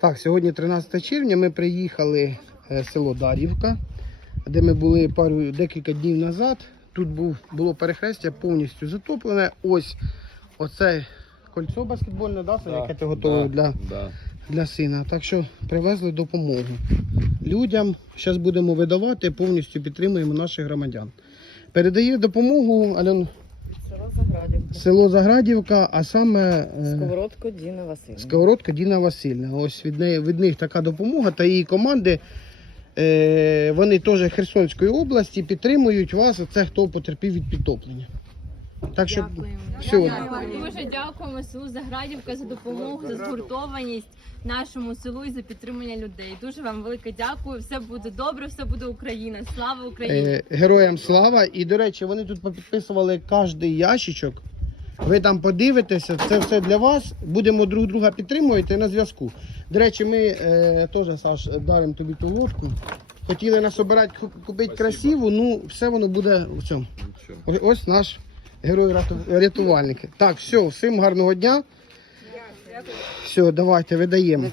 Так, сьогодні 13 червня. Ми приїхали е, в село Дарівка, де ми були пару декілька днів назад. Тут був, було перехрестя повністю затоплене. Ось оце кольцо баскетбольне, да, Саня, яке ти готував для, Да. для сина. Так що привезли допомогу людям. Зараз будемо видавати, повністю підтримуємо наших громадян. Передає допомогу Альон. Село Заградівка, а саме. е, Сковородко Діна Васильівна. Сковородка Діна Васильівна. Ось від неї від них така допомога та її команди. Е, вони теж Херсонської області підтримують вас. Це хто потерпів від підтоплення. Так що все. Дуже дякуємо селу Заградівка за допомогу, за згуртованість нашому селу і за підтримання людей. Дуже вам велике дякую. Все буде добре, все буде Україна. Слава Україні! Е, героям слава. І до речі, вони тут підписували кожний ящичок. Ви там подивитеся, це все для вас. Будемо друг друга підтримувати на зв'язку. До речі, ми е, теж Саш даримо тобі ту лодку. Хотіли нас обирати купити красиву, ну все воно буде в цьому. Ось- Ось наш герой рятувальник. Так, все, всім гарного дня. Все, давайте видаємо.